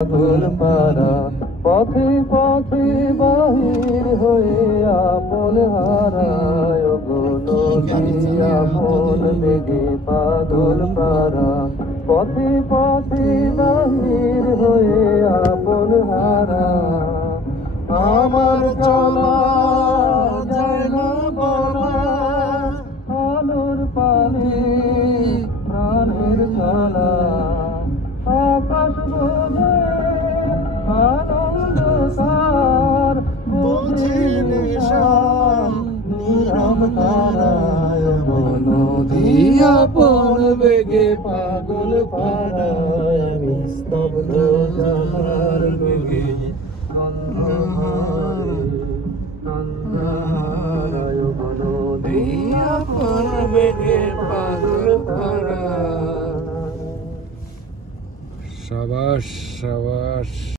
পাগল পারা পথে পথে বাহির হয়ে আপন হারায় গো নদী আপন বেগে পাগল পারা পথে পথে বাহির হয়ে আপন হারা আমার চলা যায় না বলা আলোর পানে প্রাণের চলা আকাশ বোঝে আনন্দ সার বুঝি নিশান নীরব তারায় নদী আপন বেগে পাগল পারায় আমি স্তব্ধ জানার বেগে নন্দাহারায় নদী আপন বেগে পাগল পারায়। शाबाश शाबाश।